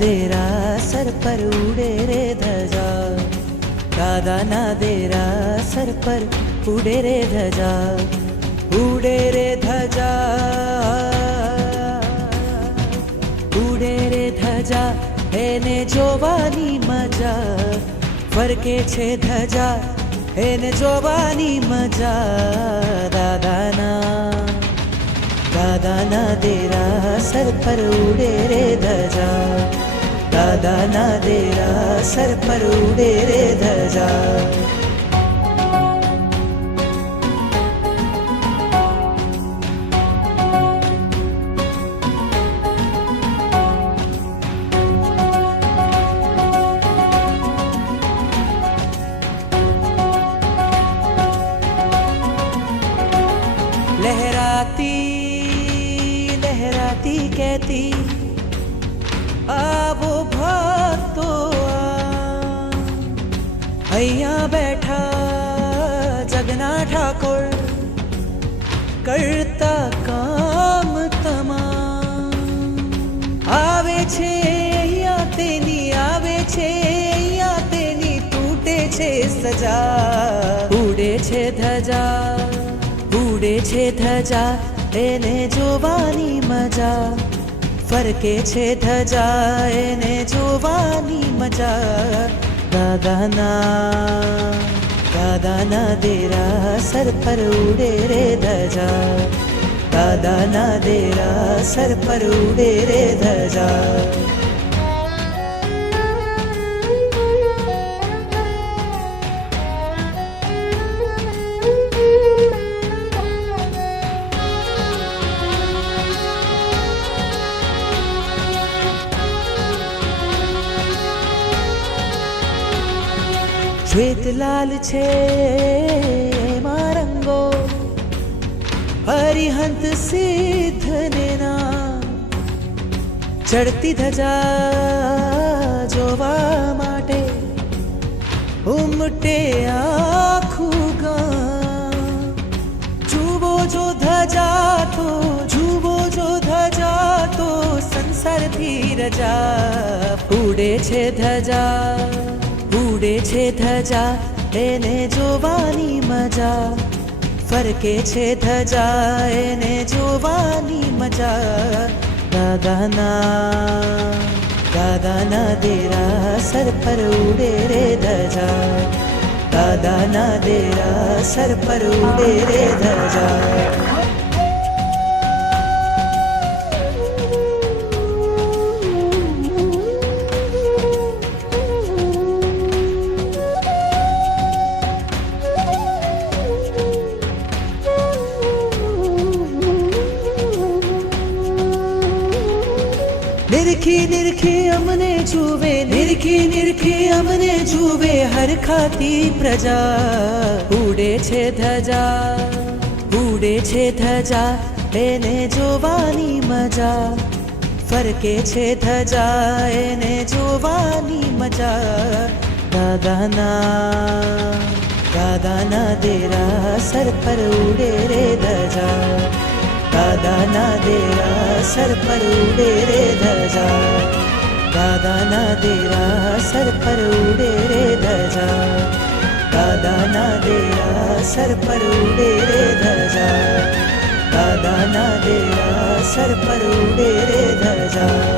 देरा सर पर उड़े रे ध्वजा, दादा ना देरा सर पर उड़े रे ध्वजा, उड़े रे ध्वजा, उड़े रे ध्वजा, એને જોવાની મજા, ફરકે છે ધજા, એને જોવાની મજા, દાદાના દેરા સર પર ઉડે રે ધજા, દાદાના દેરા સર પર ઉડે રે ધજા. लहराती लहराती कहती आवो भक्तो અહીંયા बैठा जगना ठाकुर करता काम તમામ આવે છે અહીંયા તેની આવે છે અહીંયા તેની તૂટે છે સજા ઉડે છે ધજા ઉડે છે ધજા એને જોવાની મજા ફરકે છે ધજા એને જોવાની મજા દાદાના દેરા સર પર ઉડે રે ધજા દાદાના દેરા સર પર ઉડે રે ધજા श्वेत लाल छे एमा रंगो हरिहंत सिद्ध ने नाम चढ़ती धजा जोवा माटे उमटे आखू गाम जुबो जो धजा तो संसार थी रजा उड़े छे धजा उड़े छे धजा એને જોવાની મજા ફરકે છે ધજા એને જોવાની મજા દાદાના દેરા સર પર ઉડે રે ધજા દાદાના દેરા સર પર ઉડે રે ધજા निरखी अमने जुवे निरखी अमने जुवे हर खाती प्रजा उड़े छे धजा એને જોવાની મજા ફરકે છે ધજા એને જોવાની મજા દાદાના દેરા સર પર ઉડે રે ધજા દાદાના દેરા સર પર ઉડે રે ધજા દાદાના દેરા સર પર ઉડે રે ધજા દાદાના દેરા સર પર ઉડે રે ધજા દાદાના દેરા સર પર ઉડે રે ધજા